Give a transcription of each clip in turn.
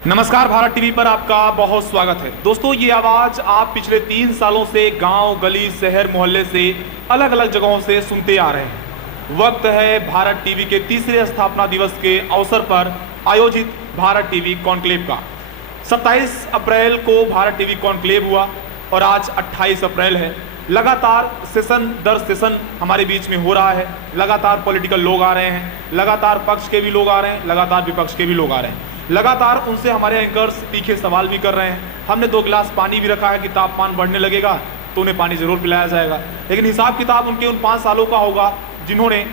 नमस्कार, भारत टीवी पर आपका बहुत स्वागत है। दोस्तों, ये आवाज आप पिछले 3 सालों से गांव, गली, शहर, मोहल्ले से अलग अलग जगहों से सुनते आ रहे हैं। वक्त है भारत टीवी के तीसरे स्थापना दिवस के अवसर पर आयोजित भारत टीवी कॉन्क्लेव का। 27 अप्रैल को भारत टीवी कॉन्क्लेव हुआ और आज 28 अप्रैल है। लगातार सेशन दर सेशन हमारे बीच में हो रहा है। लगातार पॉलिटिकल लोग आ रहे हैं, लगातार पक्ष के भी लोग आ रहे हैं, लगातार विपक्ष के भी लोग आ रहे हैं। लगातार उनसे हमारे एंकर्स तीखे सवाल भी कर रहे हैं। हमने 2 गिलास पानी भी रखा है कि तापमान बढ़ने लगेगा तो उन्हें पानी जरूर पिलाया जाएगा, लेकिन हिसाब किताब उनके उन 5 सालों का होगा जिन्होंने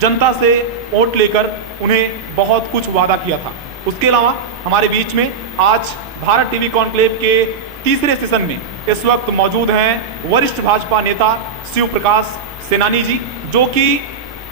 जनता से वोट लेकर उन्हें बहुत कुछ वादा किया था। उसके अलावा हमारे बीच में आज भारत टीवी कॉन्क्लेव के तीसरे सेशन में इस वक्त मौजूद हैं वरिष्ठ भाजपा नेता शिव प्रकाश सेनानी जी, जो कि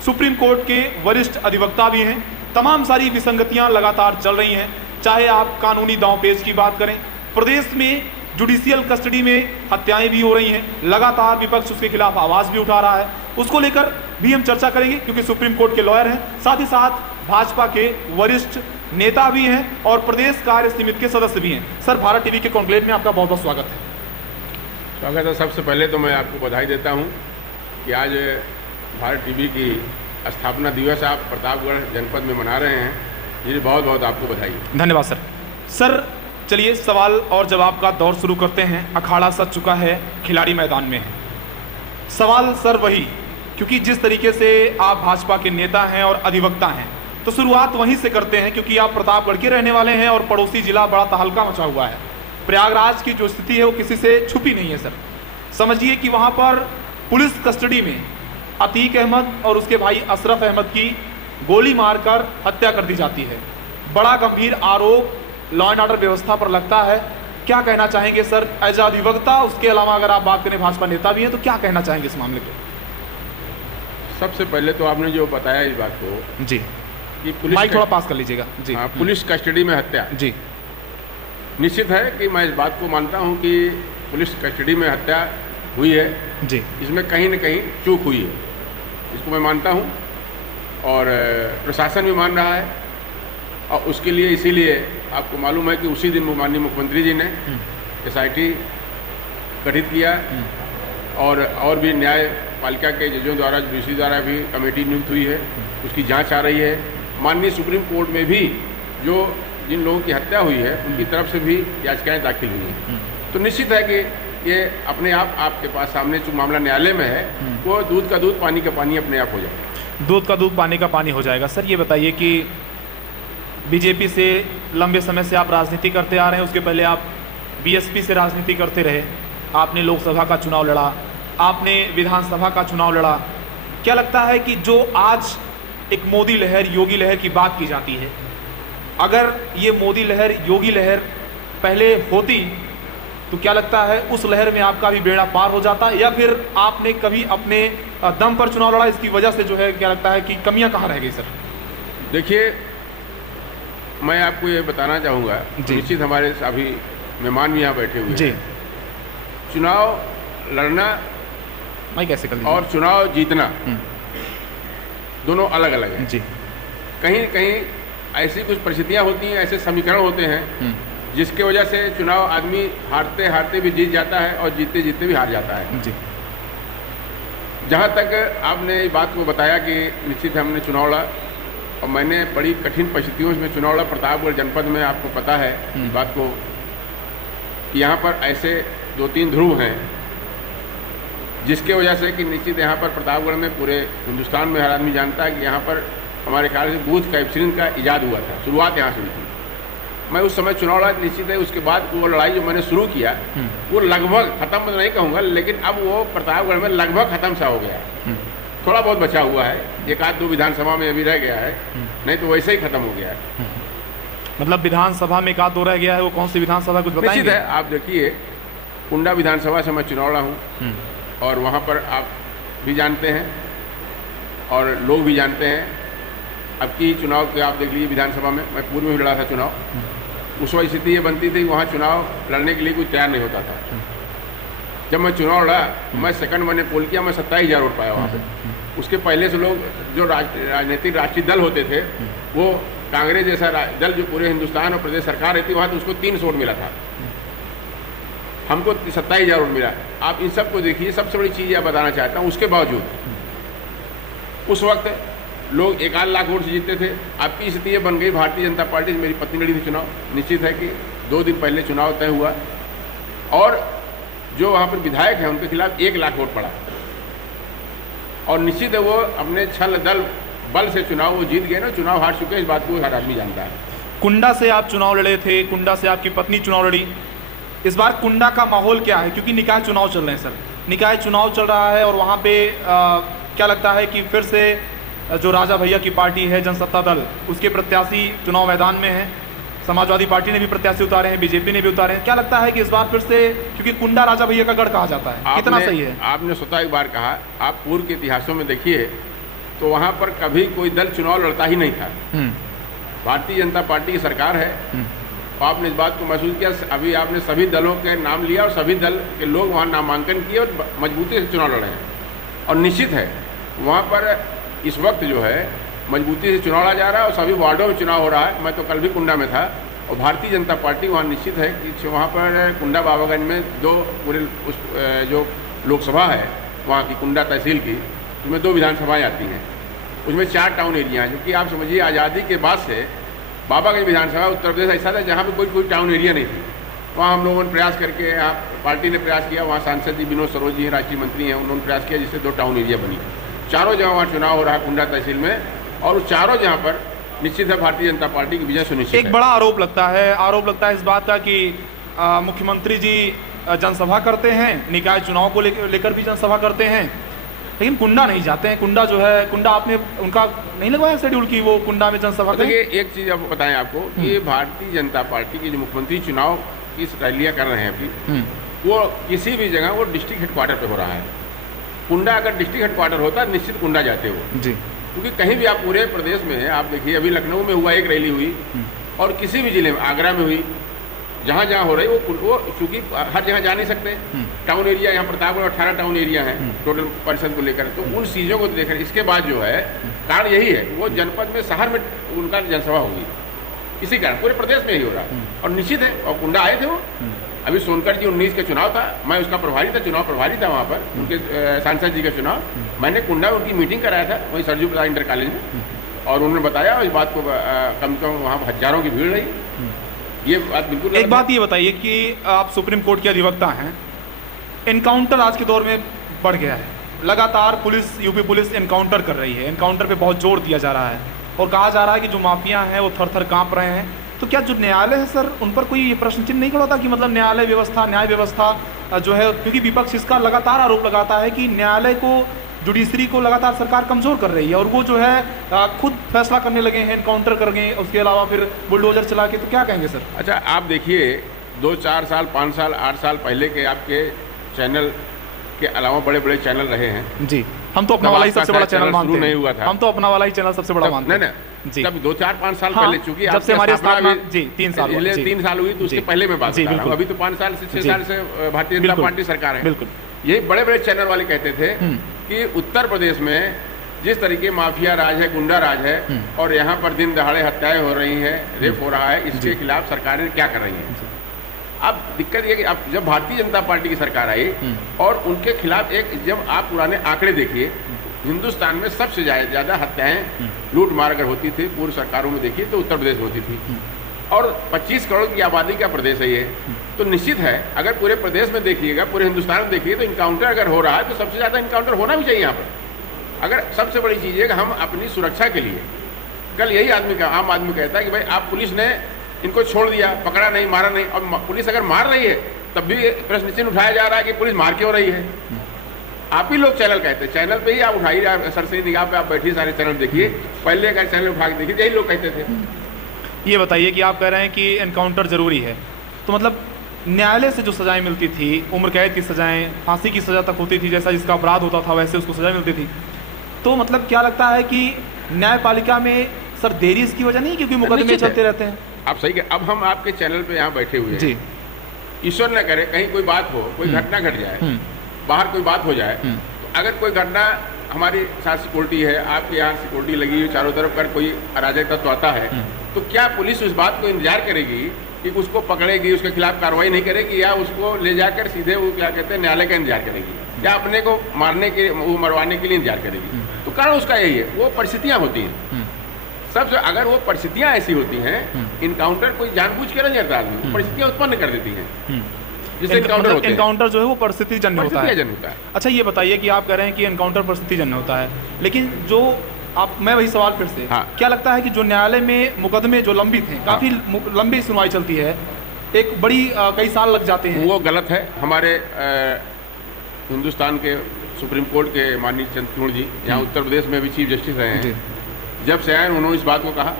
सुप्रीम कोर्ट के वरिष्ठ अधिवक्ता भी हैं। तमाम सारी विसंगतियां लगातार चल रही हैं, चाहे आप कानूनी दांवपेच की बात करें, प्रदेश में जुडिशियल कस्टडी में हत्याएं भी हो रही हैं, लगातार विपक्ष उसके खिलाफ आवाज भी उठा रहा है। उसको लेकर भी हम चर्चा करेंगे क्योंकि सुप्रीम कोर्ट के लॉयर हैं, साथ ही साथ भाजपा के वरिष्ठ नेता भी हैं और प्रदेश कार्य समिति के सदस्य भी हैं। सर, भारत टीवी के कॉन्क्लेव में आपका बहुत बहुत स्वागत है। स्वागत है। सबसे पहले तो मैं आपको बधाई देता हूं कि आज भारत टीवी की स्थापना दिवस आप प्रतापगढ़ जनपद में मना रहे हैं। ये बहुत बहुत आपको बधाई। धन्यवाद सर। सर, चलिए सवाल और जवाब का दौर शुरू करते हैं। अखाड़ा सज चुका है, खिलाड़ी मैदान में है। सवाल सर वही, क्योंकि जिस तरीके से आप भाजपा के नेता हैं और अधिवक्ता हैं, तो शुरुआत वहीं से करते हैं क्योंकि आप प्रतापगढ़ के रहने वाले हैं और पड़ोसी जिला बड़ा तहलका मचा हुआ है। प्रयागराज की जो स्थिति है वो किसी से छुपी नहीं है। सर, समझिए कि वहाँ पर पुलिस कस्टडी में अतीक अहमद और उसके भाई अशरफ अहमद की गोली मारकर हत्या कर दी जाती है। बड़ा गंभीर आरोप लॉ एंड ऑर्डर व्यवस्था पर लगता है। क्या कहना चाहेंगे सर एज अधिवक्ता? उसके अलावा अगर आप बात करें भाजपा नेता भी हैं तो क्या कहना चाहेंगे इस मामले पे? सबसे पहले तो आपने जो बताया इस बात को जी, कि पुलिस माइक थोड़ा पास कर लीजिएगा जी। हाँ, पुलिस कस्टडी में हत्या जी, निश्चित है कि मैं इस बात को मानता हूं कि पुलिस कस्टडी में हत्या हुई है जी, इसमें कहीं न कहीं चूक हुई है, इसको मैं मानता हूं और प्रशासन भी मान रहा है। और उसके लिए इसीलिए आपको मालूम है कि उसी दिन माननीय मुख्यमंत्री जी ने SIT गठित किया और भी न्यायपालिका के जजों द्वारा, जुडिशरी द्वारा भी कमेटी नियुक्त हुई है, उसकी जांच आ रही है। माननीय सुप्रीम कोर्ट में भी जो जिन लोगों की हत्या हुई है उनकी तरफ से भी याचिकाएं दाखिल हुई हैं। तो निश्चित है कि ये अपने आप आपके पास सामने जो मामला न्यायालय में है वो दूध का दूध पानी का पानी अपने आप हो जाएगा। दूध का दूध पानी का पानी हो जाएगा। सर, ये बताइए कि बीजेपी से लंबे समय से आप राजनीति करते आ रहे हैं, उसके पहले आप BSP से राजनीति करते रहे, आपने लोकसभा का चुनाव लड़ा, आपने विधानसभा का चुनाव लड़ा। क्या लगता है कि जो आज एक मोदी लहर, योगी लहर की बात की जाती है, अगर ये मोदी लहर, योगी लहर पहले होती तो क्या लगता है उस लहर में आपका भी बेड़ा पार हो जाता, या फिर आपने कभी अपने दम पर चुनाव लड़ा, इसकी वजह से जो है क्या लगता है कि कमियां कहाँ रह गई? सर देखिए, मैं आपको ये बताना चाहूँगा, निश्चित हमारे सभी मेहमान भी यहाँ बैठे हुए हैं। चुनाव लड़ना मैं कैसे कर और चुनाव जीतना दोनों अलग अलग हैं। जी, कहीं कहीं ऐसी कुछ परिस्थितियाँ होती हैं, ऐसे समीकरण होते हैं जिसके वजह से चुनाव आदमी हारते हारते भी जीत जाता है और जीतते जीतते भी हार जाता है। जी, जहाँ तक आपने इस बात को बताया कि निश्चित हमने चुनाव लड़ा और मैंने बड़ी कठिन परिस्थितियों में चुनाव लड़ा प्रतापगढ़ जनपद में। आपको पता है इस बात को कि यहाँ पर ऐसे 2-3 ध्रुव हैं जिसके वजह से कि निश्चित यहाँ पर प्रतापगढ़ में, पूरे हिंदुस्तान में हर आदमी जानता है कि यहाँ पर हमारे ख्याल से बूथ कैप्चरिंग का इजाद हुआ था, शुरुआत यहाँ से हुई थी। मैं उस समय चुनाव लड़ा, निश्चित है उसके बाद वो लड़ाई जो मैंने शुरू किया वो लगभग खत्म तो नहीं कहूँगा, लेकिन अब वो प्रतापगढ़ में लगभग खत्म सा हो गया है। थोड़ा बहुत बचा हुआ है, 1-2 विधानसभा में अभी रह गया है, नहीं तो वैसे ही खत्म हो गया है। मतलब विधानसभा में 1-2 रह गया है, वो कौन सी विधानसभा कुछ बताएंगे? निश्चित है, आप देखिए कुंडा विधानसभा से मैं चुनाव लड़ा हूँ और वहाँ पर आप भी जानते हैं और लोग भी जानते हैं। अब की चुनाव के आप देख लीजिए, विधानसभा में मैं पूर्व में भी लड़ा था चुनाव। उस वक्त स्थिति ये बनती थी वहाँ चुनाव लड़ने के लिए कोई तैयार नहीं होता था। जब मैं चुनाव लड़ा, मैं सेकंड मैंने पोल किया, मैं 27,000 वोट पाया वहाँ पे। उसके पहले से लोग जो राजनीतिक राष्ट्रीय दल होते थे वो कांग्रेस जैसा दल जो पूरे हिंदुस्तान और प्रदेश सरकार रहती वहाँ तो उसको 300 वोट मिला था, हमको 27,000 वोट मिला। आप इन सब को देखिए, सबसे बड़ी चीज़ यह बताना चाहता हूँ, उसके बावजूद उस वक्त लोग 1 लाख वोट से जीतते थे। आपकी स्थिति ये बन गई, भारतीय जनता पार्टी से मेरी पत्नी लड़ी थी चुनाव, निश्चित है कि 2 दिन पहले चुनाव तय हुआ और जो वहाँ पर विधायक हैं उनके खिलाफ 1 लाख वोट पड़ा और निश्चित है वो अपने छल दल बल से चुनाव वो जीत गए ना, चुनाव हार चुके, इस बात को हर आदमी जानता है। कुंडा से आप चुनाव लड़े थे, कुंडा से आपकी पत्नी चुनाव लड़ी, इस बार कुंडा का माहौल क्या है? क्योंकि निकाय चुनाव चल रहे हैं सर, निकाय चुनाव चल रहा है और वहाँ पे क्या लगता है कि फिर से जो राजा भैया की पार्टी है जनसत्ता दल, उसके प्रत्याशी चुनाव मैदान में है। समाजवादी पार्टी ने भी प्रत्याशी उतारे हैं, बीजेपी ने भी उतारे हैं। क्या लगता है कि इस बार फिर से, क्योंकि कुंडा राजा भैया का गढ़ कहा जाता है, कितना सही है? आपने स्वतः एक बार कहा, आप पूर्व के इतिहासों में देखिए तो वहाँ पर कभी कोई दल चुनाव लड़ता ही नहीं था। भारतीय जनता पार्टी की सरकार है और आपने इस बात को महसूस किया। अभी आपने सभी दलों के नाम लिया और सभी दल के लोग वहाँ नामांकन किए और मजबूती से चुनाव लड़े हैं और निश्चित है वहाँ पर इस वक्त जो है मजबूती से चुनाव लड़ा जा रहा है और सभी वार्डों में चुनाव हो रहा है। मैं तो कल भी कुंडा में था और भारतीय जनता पार्टी वहाँ निश्चित है कि वहाँ पर कुंडा बाबागंज में 2 पूरे उस जो लोकसभा है वहाँ की कुंडा तहसील की, उसमें 2 विधानसभाएँ आती हैं, उसमें 4 टाउन एरिया हैं। क्योंकि आप समझिए आज़ादी के बाद से बाबागंज विधानसभा उत्तर प्रदेश ऐसा था जहाँ पर कोई टाउन एरिया नहीं थी। वहाँ हम लोगों ने प्रयास करके, यहाँ पार्टी ने प्रयास किया, वहाँ सांसद जी विनोद सरोज जी राष्ट्रीय मंत्री हैं, उन्होंने प्रयास किया जिससे 2 टाउन एरिया बनी। चारों जगह वहाँ चुनाव हो रहा है कुंडा तहसील में और उस चारों जगह पर निश्चित है भारतीय जनता पार्टी की विजय सुनिश्चित है। एक बड़ा आरोप लगता है इस बात का कि मुख्यमंत्री जी जनसभा करते हैं, निकाय चुनाव को लेकर भी जनसभा करते हैं, लेकिन कुंडा नहीं जाते हैं। कुंडा जो है, कुंडा आपने उनका नहीं लगवाया शेड्यूल की वो कुंडा में जनसभा करें? देखिए एक चीज़ अब बताएं आपको कि भारतीय जनता पार्टी की जो मुख्यमंत्री चुनाव की रैलियाँ कर रहे हैं अभी, वो किसी भी जगह वो डिस्ट्रिक्ट हेडक्वार्टर पे हो रहा है। कुंडा अगर डिस्ट्रिक्ट हेडक्वार्टर होता निश्चित कुंडा जाते हो जी, क्योंकि कहीं भी आप पूरे प्रदेश में हैं, आप देखिए अभी लखनऊ में हुआ एक रैली हुई और किसी भी जिले में, आगरा में हुई, जहाँ जहाँ हो रही वो चूँकि हर जगह जा नहीं सकते, टाउन एरिया यहाँ प्रतापगढ़ 18 टाउन एरिया है टोटल परिषद को लेकर, तो उन चीज़ों को देख रहे। इसके बाद जो है कारण यही है वो जनपद में, शहर में उनका जनसभा होगी, इसी कारण पूरे प्रदेश में ही हो रहा है और निश्चित है। और कुंडा आए थे वो, अभी सोनकर जी 19 का चुनाव था, मैं उसका प्रभारी था, चुनाव प्रभारी था वहाँ पर, उनके सांसद जी का चुनाव, मैंने कुंडा उनकी मीटिंग कराया था वहीं सरजू प्रसाद इंटर कॉलेज में और उन्होंने बताया इस बात को, कम से कम वहाँ हजारों की भीड़ रही। ये बात बिल्कुल। एक बात ये बताइए कि आप सुप्रीम कोर्ट के अधिवक्ता हैं, एनकाउंटर आज के दौर में बढ़ गया है, लगातार पुलिस, यूपी पुलिस एनकाउंटर कर रही है, एनकाउंटर पे बहुत जोर दिया जा रहा है और कहा जा रहा है कि जो माफिया हैं वो थर थर काँप रहे हैं। तो क्या जो न्यायालय है सर, उन पर कोई ये प्रश्न चिन्ह नहीं खड़ा होता कि मतलब न्यायालय व्यवस्था, न्याय व्यवस्था जो है, क्योंकि विपक्ष इसका लगातार आरोप लगाता है कि न्यायालय को, जुडिशरी को लगातार सरकार कमज़ोर कर रही है और वो जो है खुद फैसला करने लगे हैं, एनकाउंटर कर गए, उसके अलावा फिर बुलडोजर चला के। तो क्या कहेंगे सर? अच्छा आप देखिए 2-4 साल 5 साल 8 साल पहले के आपके चैनल के अलावा बड़े बड़े चैनल रहे हैं जी, हम तो अपना वाला ही सबसे बड़ा चैनल मानते हैं, नहीं हुआ था, हम तो अपना वाला ही चैनल सबसे बड़ा मानते हैं जी। तब 2-4-5 साल पहले, चूंकि जब से हमारी स्थापना जी 3 साल 3 साल हुई तो उसके पहले में बात कर रहा हूं। अभी तो 5 साल से 6 साल से भारतीय जनता पार्टी सरकार है। बिल्कुल, ये बड़े बड़े चैनल वाले कहते थे कि उत्तर प्रदेश में जिस तरीके माफिया राज है, गुंडा राज है और यहाँ पर दिन दहाड़े हत्याएं हो रही हैं, रेप हो रहा है, इसके खिलाफ सरकारें क्या कर रही हैं। अब दिक्कत ये कि अब जब भारतीय जनता पार्टी की सरकार आई और उनके खिलाफ जब आप पुराने आंकड़े देखिए, हिंदुस्तान में सबसे ज़्यादा हत्याएं, लूट मार अगर होती थी पूर्व सरकारों में देखिए तो उत्तर प्रदेश में होती थी और 25 करोड़ की आबादी का प्रदेश है ये। तो निश्चित है अगर पूरे प्रदेश में देखिएगा, पूरे हिंदुस्तान में देखिए तो इनकाउंटर अगर हो रहा है तो सबसे ज़्यादा इनकाउंटर होना भी चाहिए यहाँ पर। अगर सबसे बड़ी चीज़ है कि हम अपनी सुरक्षा के लिए, कल यही आम आदमी कहता है कि भाई आप पुलिस ने इनको छोड़ दिया, पकड़ा नहीं, मारा नहीं, और पुलिस अगर मार रही है तब भी प्रश्न चिन्ह उठाया जा रहा है कि पुलिस मार क्यों रही है। आप ही लोग चैनल कहते हैं, चैनल पे ही आप उठाइए, सरसरी निगाह पे आप बैठिए, सारे चैनल देखिए, पहले का चैनल उठा के देखिए, यही लोग कहते थे। ये बताइए कि आप कह रहे हैं कि एनकाउंटर जरूरी है, तो मतलब न्यायालय से जो सजाएं मिलती थी, उम्र कैद की सजाएं, फांसी की सजा तक होती थी, जैसा जिसका अपराध होता था वैसे उसको सजा मिलती थी, तो मतलब क्या लगता है कि न्यायपालिका में सर देरी इसकी वजह नहीं, क्योंकि मुकदमे चलते रहते हैं? आप सही कह, अब हम आपके चैनल पे यहाँ बैठे हुए हैं, ईश्वर न करे कहीं कोई बात हो, कोई घटना घट जाए, बाहर कोई बात हो जाए, तो अगर कोई घटना हमारी साथ सिक्योरिटी है, आपके यहाँ सिक्योरिटी लगी हुई चारों तरफ, कर कोई अराजक तत्व आता है तो क्या पुलिस उस बात को इंतजार करेगी कि उसको पकड़ेगी, उसके खिलाफ कार्रवाई नहीं करेगी, या उसको ले जाकर सीधे वो क्या कहते हैं न्यायालय का इंतजार करेगी, या अपने को मरवाने के लिए इंतजार करेगी? तो कारण उसका यही है, वो परिस्थितियाँ होती हैं। सबसे अगर वो परिस्थितियाँ ऐसी होती हैं, इनकाउंटर कोई जानबूझ के नहीं करता आदमी, परिस्थितियाँ उत्पन्न कर देती हैं जिससे एनकाउंटर जो है वो परिस्थिति जन्य होता है। अच्छा, ये बताइए कि आप कह रहे हैं कि एनकाउंटर परिस्थिति जन्य होता है, लेकिन जो मैं वही सवाल फिर से, हाँ। क्या लगता है कि जो न्यायालय में मुकदमे जो लंबित हैं, काफी लंबी सुनवाई चलती है, एक बड़ी कई साल लग जाते हैं, वो गलत है। हमारे हिंदुस्तान के सुप्रीम कोर्ट के माननीय चंद्रचूड़ जी यहाँ उत्तर प्रदेश में भी चीफ जस्टिस रहे हैं, जब से आए उन्होंने इस बात को कहा,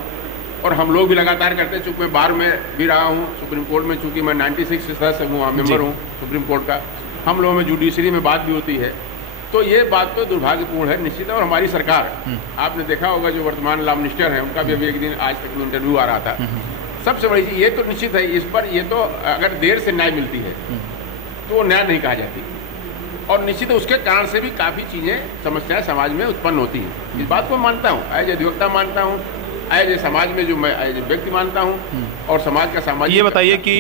और हम लोग भी लगातार करते हैं। चूँकि मैं बार में भी रहा हूँ सुप्रीम कोर्ट में, चूँकि मैं 96 से सदस्य हूँ, मेंबर हूँ सुप्रीम कोर्ट का, हम लोगों में जुडिशरी में बात भी होती है। तो ये बात तो दुर्भाग्यपूर्ण है निश्चित है। और हमारी सरकार, आपने देखा होगा जो वर्तमान लॉ मिनिस्टर हैं, उनका भी अभी एक दिन आज तक इंटरव्यू आ रहा था। सबसे बड़ी चीज़ ये तो निश्चित है, इस पर ये तो अगर देर से न्याय मिलती है तो वो न्याय नहीं कहा जाती, और निश्चित उसके कारण से भी काफ़ी चीज़ें समस्याएं समाज में उत्पन्न होती हैं। इस बात को मानता हूँ, एज अधिवक्ता मानता हूँ, एज समाज में जो मैं एज व्यक्ति मानता हूँ, और समाज का सामाजिक। ये बताइए कि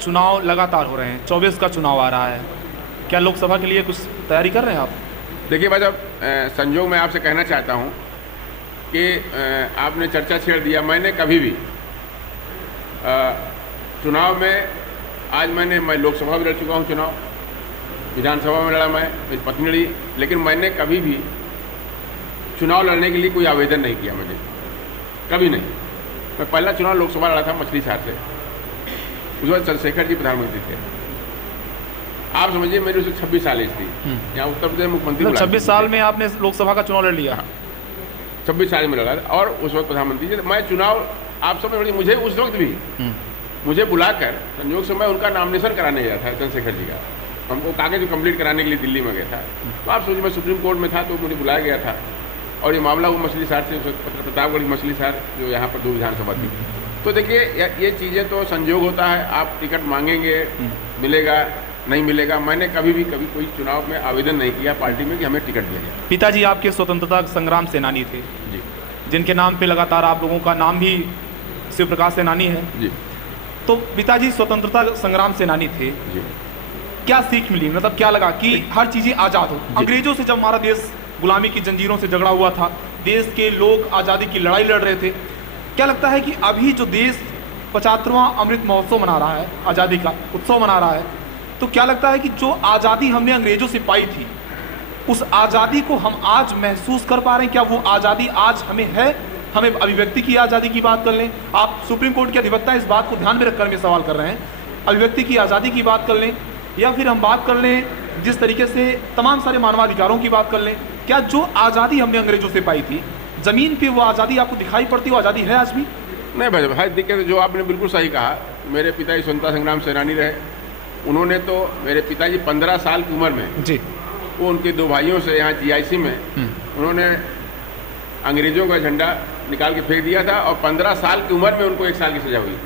चुनाव लगातार हो रहे हैं, 24 का चुनाव आ रहा है, क्या लोकसभा के लिए कुछ तैयारी कर रहे हैं आप? देखिए, मैं जब संजोग में आपसे कहना चाहता हूँ कि आपने चर्चा छेड़ दिया। मैंने कभी भी चुनाव में, आज मैं लोकसभा में लड़ चुका हूँ चुनाव, विधानसभा में लड़ा, मैं, मेरी पत्नी लड़ी, लेकिन मैंने कभी भी चुनाव लड़ने के लिए कोई आवेदन नहीं किया, मुझे कभी नहीं। मैं पहला चुनाव लोकसभा लड़ा था मछली शहर से, उस वक्त चंद्रशेखर जी प्रधानमंत्री थे। आप समझिए मेरी उसे 26 साल एज थी, यहाँ उत्तर प्रदेश मुख्यमंत्री। 26 साल में आपने लोकसभा का चुनाव लड़ लिया? 26 साल में लड़ा, और उस वक्त प्रधानमंत्री जी। मैं चुनाव, आप समझ लीजिए, मुझे उस वक्त भी मुझे बुलाकर, संयोग से मैं उनका नॉमिनेशन कराने गया था चंद्रशेखर जी का, हमको कागज कंप्लीट कराने के लिए दिल्ली में गया था। तो आप सोचिए, मैं सुप्रीम कोर्ट में था तो मुझे बुलाया गया था, और ये मामला वो मछली शहर से, प्रतापगढ़ की मछली शहर जो यहाँ पर 2 विधानसभा थी। तो देखिए, ये चीज़ें तो संजोग होता है, आप टिकट मांगेंगे, मिलेगा नहीं मिलेगा। मैंने कभी कोई चुनाव में आवेदन नहीं किया पार्टी में कि हमें टिकट दिया जाए। पिताजी आपके स्वतंत्रता संग्राम सेनानी थे जी, जिनके नाम पे लगातार आप लोगों का नाम भी शिव प्रकाश सेनानी है जी। तो पिताजी स्वतंत्रता संग्राम सेनानी थे जी। क्या सीख मिली, मतलब क्या लगा कि हर चीज़ें आज़ाद हो? अंग्रेजों से जब हमारा देश गुलामी की जंजीरों से झगड़ा हुआ था, देश के लोग आज़ादी की लड़ाई लड़ रहे थे, क्या लगता है कि अभी जो देश 75वां अमृत महोत्सव मना रहा है, आज़ादी का उत्सव मना रहा है, तो क्या लगता है कि जो आज़ादी हमने अंग्रेजों से पाई थी, उस आज़ादी को हम आज महसूस कर पा रहे हैं? क्या वो आज़ादी आज हमें है? हमें अभिव्यक्ति की आज़ादी की बात कर लें, आप सुप्रीम कोर्ट के अधिवक्ता इस बात को ध्यान में रखकर मैं सवाल कर रहे हैं, अभिव्यक्ति की आज़ादी की बात कर लें, या फिर हम बात कर लें जिस तरीके से तमाम सारे मानवाधिकारों की बात कर लें, क्या जो आज़ादी हमने अंग्रेजों से पाई थी, ज़मीन पे वो आज़ादी आपको दिखाई पड़ती, वो आज़ादी है आज भी? नहीं भाई, हर तरीके से जो आपने बिल्कुल सही कहा। मेरे पिताजी स्वतंत्रता संग्राम सेनानी रहे। उन्होंने तो, मेरे पिताजी 15 साल की उम्र में जी, वो उनके 2 भाइयों से यहाँ GIC में उन्होंने अंग्रेजों का झंडा निकाल के फेंक दिया था, और 15 साल की उम्र में उनको 1 साल की सजा हुई।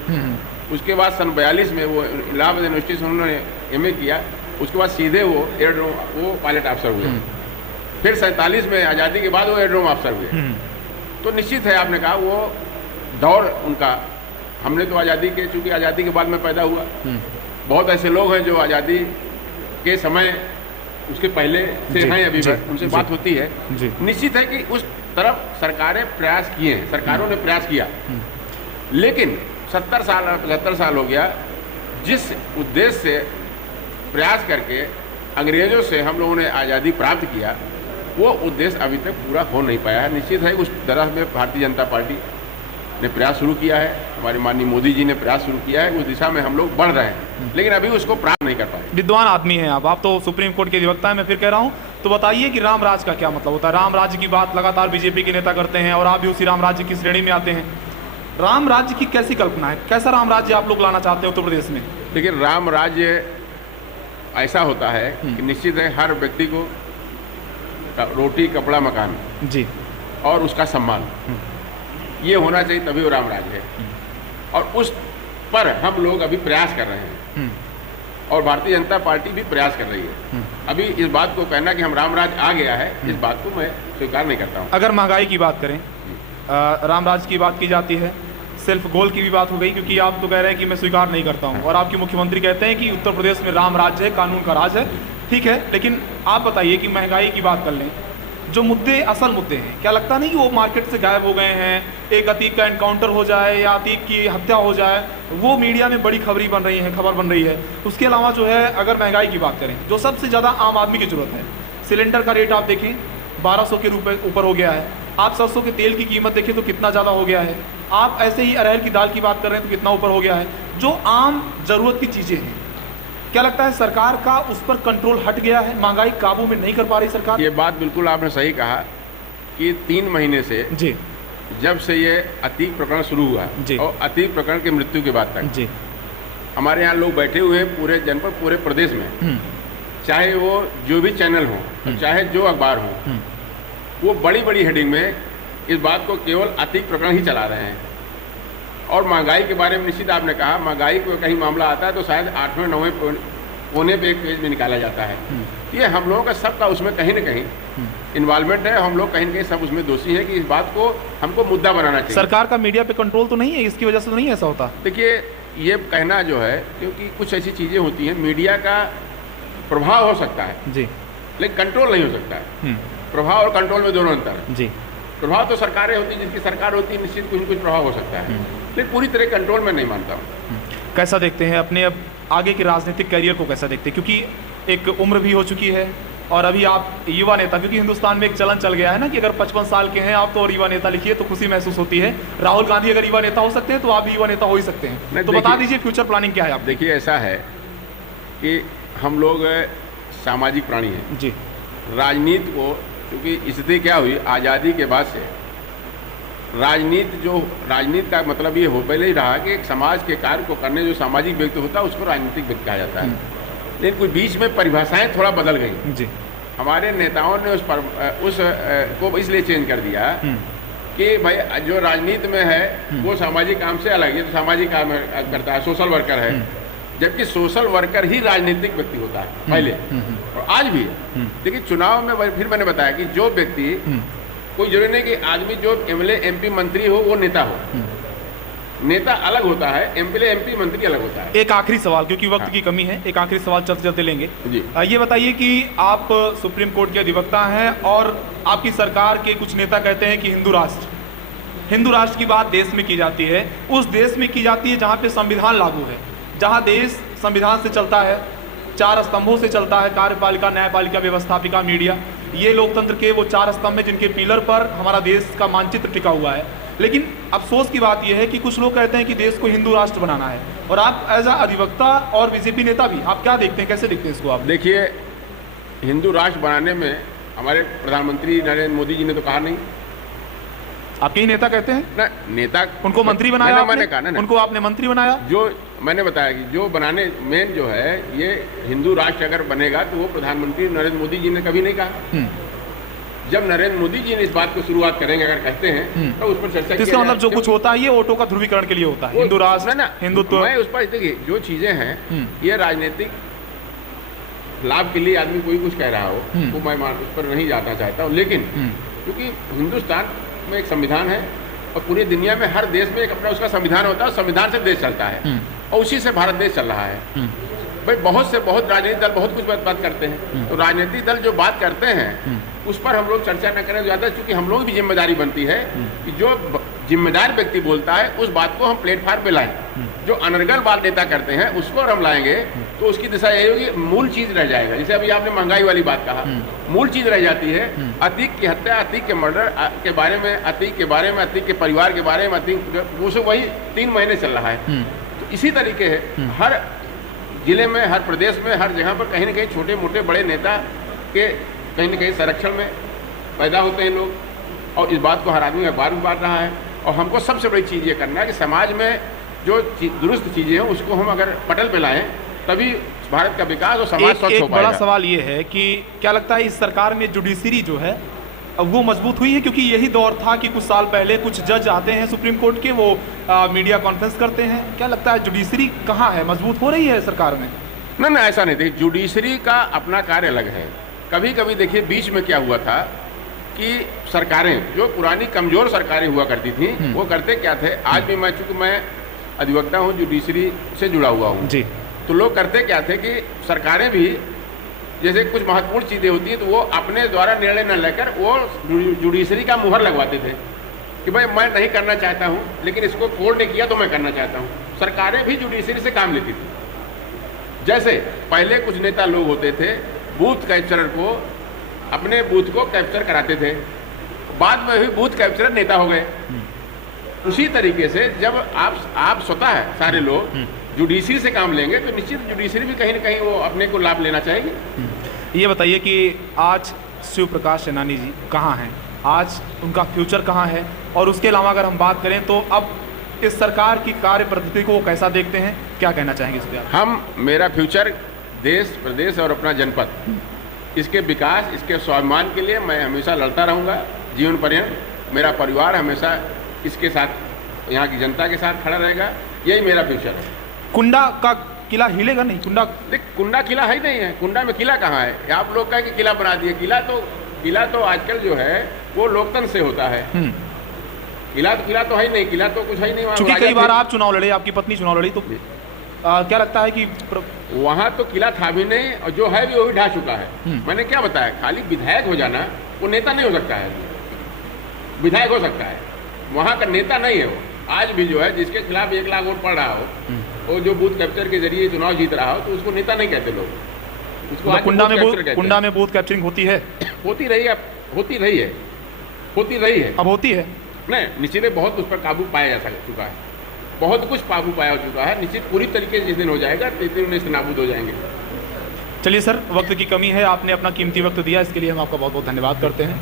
उसके बाद सन 42 में वो इलाहाबाद यूनिवर्सिटी से उन्होंने MA किया। उसके बाद सीधे वो पायलट अफसर हुए। फिर 47 में आज़ादी के बाद वो एयरड्रोम अफसर हुए। तो निश्चित है, आपने कहा वो दौर उनका, हमने तो आज़ादी के, चूँकि आज़ादी के बाद में पैदा हुआ, बहुत ऐसे लोग हैं जो आज़ादी के समय, उसके पहले से हैं, अभी उनसे बात होती है। निश्चित है कि उस तरफ सरकारें प्रयास किए हैं, सरकारों ने प्रयास किया, लेकिन 70 साल 75 साल हो गया, जिस उद्देश्य से प्रयास करके अंग्रेजों से हम लोगों ने आज़ादी प्राप्त किया, वो उद्देश्य अभी तक पूरा हो नहीं पाया है। निश्चित है, उस तरफ में भारतीय जनता पार्टी ने प्रयास शुरू किया है, हमारे माननीय मोदी जी ने प्रयास शुरू किया है, उस दिशा में हम लोग बढ़ रहे हैं, लेकिन अभी उसको प्राप्त नहीं कर पाए। विद्वान आदमी हैं आप तो सुप्रीम कोर्ट के अधिवक्ता हैं, मैं फिर कह रहा हूँ, तो बताइए कि राम राज का क्या मतलब होता है? राम राज्य की बात लगातार बीजेपी के नेता करते हैं, और आप भी उसी राम राज्य की श्रेणी में आते हैं। राम राज्य की कैसी कल्पना है, कैसा राम राज्य आप लोग लाना चाहते हैं उत्तर प्रदेश में? देखिए, राम राज्य ऐसा होता है कि निश्चित है, हर व्यक्ति को रोटी, कपड़ा, मकान जी, और उसका सम्मान, ये होना चाहिए, तभी वो राम राज्य है। और उस पर हम लोग अभी प्रयास कर रहे हैं, और भारतीय जनता पार्टी भी प्रयास कर रही है। अभी इस बात को कहना कि हम राम राज्य आ गया है, इस बात को मैं स्वीकार नहीं करता हूँ। अगर महंगाई की बात करें, राम राज्य की बात की जाती है, सेल्फ गोल की भी बात हो गई, क्योंकि आप तो कह रहे हैं कि मैं स्वीकार नहीं करता हूं, और आपके मुख्यमंत्री कहते हैं कि उत्तर प्रदेश में राम राज्य है, कानून का राज है। ठीक है, लेकिन आप बताइए कि महंगाई की बात कर लें, जो मुद्दे असल मुद्दे हैं, क्या लगता नहीं कि वो मार्केट से गायब हो गए हैं? एक अतीक का एनकाउंटर हो जाए या अतीक की हत्या हो जाए, वो मीडिया में बड़ी खबर बन रही है। उसके अलावा जो है, अगर महंगाई की बात करें, जो सबसे ज़्यादा आम आदमी की जरूरत है, सिलेंडर का रेट आप देखें 1200 के ऊपर हो गया है। आप सरसों के तेल की कीमत देखें तो कितना ज़्यादा हो गया है। आप ऐसे ही अरहर की दाल की बात कर रहे हैं तो कितना ऊपर हो गया है। जो आम ज़रूरत की चीज़ें हैं, क्या लगता है सरकार का उस पर कंट्रोल हट गया है? महंगाई काबू में नहीं कर पा रही सरकार? ये बात बिल्कुल आपने सही कहा कि 3 महीने से जी, जब से ये अतीक प्रकरण शुरू हुआ और अतीक प्रकरण की मृत्यु के बाद तक जी, हमारे यहाँ लोग बैठे हुए हैं पूरे जनपद, पूरे प्रदेश में, चाहे वो जो भी चैनल हो, चाहे जो अखबार हो, वो बड़ी बड़ी हेडिंग में इस बात को केवल अतीक प्रकरण ही चला रहे हैं। और महंगाई के बारे में निश्चित आपने कहा, महंगाई को कहीं मामला आता है तो शायद 8वें 9वें कोने पे एक पेज में निकाला जाता है। ये हम लोगों का सबका उसमें कहीं न कहीं इन्वॉल्वमेंट है। हम लोग कहीं न कहीं सब उसमें दोषी है कि इस बात को हमको मुद्दा बनाना चाहिए। सरकार का मीडिया पे कंट्रोल तो नहीं है, इसकी वजह से तो नहीं ऐसा होता? देखिए, ये कहना जो है, क्योंकि कुछ ऐसी चीज़ें होती हैं, मीडिया का प्रभाव हो सकता है जी, लेकिन कंट्रोल नहीं हो सकता है। प्रभाव और कंट्रोल में दोनों अंतर है जी। प्रभाव तो सरकारें होती, जिनकी सरकार होती है, निश्चित कुछ न कुछ प्रभाव हो सकता है, लेकिन पूरी तरह कंट्रोल में नहीं मानता हूँ। कैसा देखते हैं अपने अब आगे के राजनीतिक करियर को, कैसा देखते हैं? क्योंकि एक उम्र भी हो चुकी है और अभी आप युवा नेता, क्योंकि हिंदुस्तान में एक चलन चल गया है ना कि अगर 55 साल के हैं आप तो और युवा नेता लिखिए तो खुशी महसूस होती है। राहुल गांधी अगर युवा नेता हो सकते हैं तो आप भी युवा नेता हो ही सकते हैं। तो बता दीजिए फ्यूचर प्लानिंग क्या है आप? देखिए, ऐसा है कि हम लोग सामाजिक प्राणी हैं जी। राजनीति को, क्योंकि स्थिति क्या हुई आज़ादी के बाद से, राजनीति का मतलब ये हो पहले ही रहा कि एक समाज के कार्य को करने जो सामाजिक व्यक्ति होता है उसको राजनीतिक व्यक्ति कहा जाता है। लेकिन कुछ बीच में परिभाषाएं थोड़ा बदल गई जी। हमारे नेताओं ने उस को इसलिए चेंज कर दिया कि भाई जो राजनीति में है वो सामाजिक काम से अलग है, तो सामाजिक काम करता है, सोशल वर्कर है, जबकि सोशल वर्कर ही राजनीतिक व्यक्ति होता है पहले और आज भी। लेकिन चुनाव में फिर मैंने बताया कि जो व्यक्ति, कोई जरूरी नहीं कि आदमी जो एमएलए एमपी मंत्री हो वो नेता हो, नेता अलग होता है, एमएलए एमपी मंत्री अलग होता है। एक आखिरी सवाल, क्योंकि वक्त की कमी है, एक आखिरी सवाल चलते चलते लेंगे जी। ये बताइए कि आप सुप्रीम कोर्ट के अधिवक्ता हैं और आपकी सरकार के कुछ नेता कहते हैं कि हिंदू राष्ट्र की बात देश में की जाती है, उस देश में की जाती है जहाँ पे संविधान लागू है, जहाँ देश संविधान से चलता है, 4 स्तंभों से चलता है, कार्यपालिका, न्यायपालिका, व्यवस्थापिका, मीडिया। ये लोकतंत्र के वो 4 स्तंभ हैं जिनके पिलर पर हमारा देश का मानचित्र टिका हुआ है। लेकिन अफसोस की बात यह है कि कुछ लोग कहते हैं कि देश को हिंदू राष्ट्र बनाना है, और आप एज अ अधिवक्ता और बीजेपी नेता भी, आप क्या देखते हैं, कैसे देखते हैं इसको आप? देखिए, हिंदू राष्ट्र बनाने में हमारे प्रधानमंत्री नरेंद्र मोदी जी ने तो कहा नहीं। आपके ही नेता कहते हैं ना, नेता उनको मंत्री बनाया, मैंने कहा ना, उनको आपने मंत्री बनाया। जो मैंने बताया कि जो बनाने मेन जो है, ये हिंदू राष्ट्र अगर बनेगा तो वो प्रधानमंत्री नरेंद्र मोदी जी ने कभी नहीं कहा। जब नरेंद्र मोदी जी ने इस बात को शुरुआत करेंगे, अगर कहते हैं तो उस पर चर्चा इसका मतलब जो कुछ होता है ये वोटों का ध्रुवीकरण के लिए होता है, हिंदू राष्ट्र ना हिंदुत्व। मैं उस पर देखिए, जो चीजें हैं ये राजनीतिक लाभ के लिए आदमी कोई कुछ कह रहा हो वो मैं उस पर नहीं जाना चाहता हूँ, लेकिन क्योंकि हिंदुस्तान में एक संविधान है और पूरी दुनिया में हर देश में एक अपना उसका संविधान होता है, संविधान से देश चलता है और उसी से भारत देश चल रहा है। भाई बहुत राजनीतिक दल बहुत कुछ बात करते हैं, तो राजनीतिक दल जो बात करते हैं उस पर हम लोग चर्चा न करें ज़्यादा, क्योंकि हम लोग भी जिम्मेदारी बनती है कि जो जिम्मेदार व्यक्ति बोलता है उस बात को हम प्लेटफॉर्म पे लाएं। जो अनर्गल बात नेता करते हैं उसको अगर हम लाएंगे तो उसकी दिशा यही होगी, मूल चीज़ रह जाएगा। जैसे अभी आपने महंगाई वाली बात कहा, मूल चीज़ रह जाती है। अतीक की हत्या, अतीक के मर्डर के बारे में, अतीक के परिवार के बारे में, अतीक वो सब वही 3 महीने चल रहा है। तो इसी तरीके है हर जिले में, हर प्रदेश में, हर जगह पर कहीं ना कहीं छोटे मोटे बड़े नेता के कहीं ना कहीं संरक्षण में पैदा होते हैं लोग, और इस बात को हर आदमी अखबार में बांट रहा है। और हमको सबसे बड़ी चीज़ ये करना है कि समाज में जो दुरुस्त चीज़ें हैं उसको हम अगर पटल पे लाएं, तभी भारत का विकास और समाज स्वच्छ हो पाएगा। बड़ा सवाल ये है कि क्या लगता है इस सरकार में जुडिशरी जो है वो मजबूत हुई है? क्योंकि यही दौर था कि कुछ साल पहले कुछ जज आते हैं सुप्रीम कोर्ट के, वो मीडिया कॉन्फ्रेंस करते हैं। क्या लगता है जुडिशरी कहाँ है, मजबूत हो रही है सरकार में? ना, ऐसा नहीं। देखिए, जुडिशरी का अपना कार्य अलग है। कभी कभी देखिए बीच में क्या हुआ था कि सरकारें जो पुरानी कमजोर सरकारें हुआ करती थी वो करते क्या थे। आज भी चूंकि मैं अधिवक्ता हूँ, जुडिशरी से जुड़ा हुआ हूँ जी, तो लोग करते क्या थे कि सरकारें भी जैसे कुछ महत्वपूर्ण चीज़ें होती हैं तो वो अपने द्वारा निर्णय न लेकर वो जुडिशरी का मुहर लगवाते थे कि भाई मैं नहीं करना चाहता हूँ, लेकिन इसको कोर्ट ने किया तो मैं करना चाहता हूँ। सरकारें भी जुडिशरी से काम लेती थी। जैसे पहले कुछ नेता लोग होते थे, बूथ कैप्चरर को अपने बूथ को कैप्चर कराते थे, बाद में भी बूथ कैप्चरर नेता हो गए। उसी तरीके से जब आप स्वतः सारे लोग जुडिशरी से काम लेंगे तो निश्चित जुडिशरी भी कहीं ना कहीं वो अपने को लाभ लेना चाहेगी। ये बताइए कि आज शिव प्रकाश सेनानी जी कहाँ हैं, आज उनका फ्यूचर कहाँ है, और उसके अलावा अगर हम बात करें तो अब इस सरकार की कार्य पद्धति को वो कैसा देखते हैं, क्या कहना चाहेंगे इस पर? मेरा फ्यूचर देश, प्रदेश और अपना जनपद, इसके विकास, इसके स्वाभिमान के लिए मैं हमेशा लड़ता रहूँगा जीवन पर्यंत। मेरा परिवार हमेशा इसके साथ, यहाँ की जनता के साथ खड़ा रहेगा, यही मेरा फ्यूचर है। कुंडा का किला हिलेगा नहीं? कुंडा किला है ही नहीं है। कुंडा में किला कहाँ है? आप लोग कहें कि किला बना दिए। किला तो आजकल जो है वो लोकतंत्र से होता है। किला तो है ही नहीं, किला तो कुछ है ही नहीं। चूंकि कई बार आप चुनाव लड़े, आपकी पत्नी चुनाव लड़ी, तो क्या लगता है कि वहाँ तो किला था भी नहीं, और जो है भी वो भी ढा चुका है। मैंने क्या बताया, खाली विधायक हो जाना वो नेता नहीं हो सकता है। विधायक हो सकता है, वहाँ का नेता नहीं है वो। आज भी जो है जिसके खिलाफ 1 लाख वोट पड़ रहा हो, वो जो बूथ कैप्चर के जरिए चुनाव जीत रहा हो, तो उसको नेता नहीं कहते लोग। उसको कुंडा में बूथ कैप्चरिंग होती है, होती रही है। अब होती है नहीं, निश्चित बहुत उस पर काबू पाया जा चुका है, बहुत कुछ काबू पाया चुका है। निश्चित पूरी तरीके से जिस दिन हो जाएगा तो इस दिन उन्हें नाबूद हो जाएंगे। चलिए सर, वक्त की कमी है, आपने अपना कीमती वक्त दिया, इसके लिए हम आपका बहुत बहुत धन्यवाद करते हैं।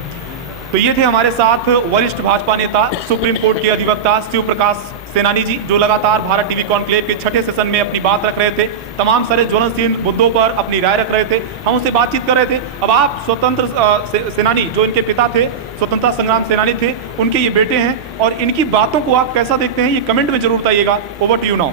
तो ये थे हमारे साथ वरिष्ठ भाजपा नेता, सुप्रीम कोर्ट के अधिवक्ता शिव प्रकाश सेनानी जी, जो लगातार भारत टीवी कॉन्क्लेव के 6ठे सेशन में अपनी बात रख रहे थे, तमाम सारे ज्वलनशील मुद्दों पर अपनी राय रख रहे थे, हम उनसे बातचीत कर रहे थे। अब आप स्वतंत्र सेनानी, जो इनके पिता थे, स्वतंत्रता संग्राम सेनानी थे, उनके ये बेटे हैं, और इनकी बातों को आप कैसा देखते हैं ये कमेंट में जरूर बताइएगा। Over to you now.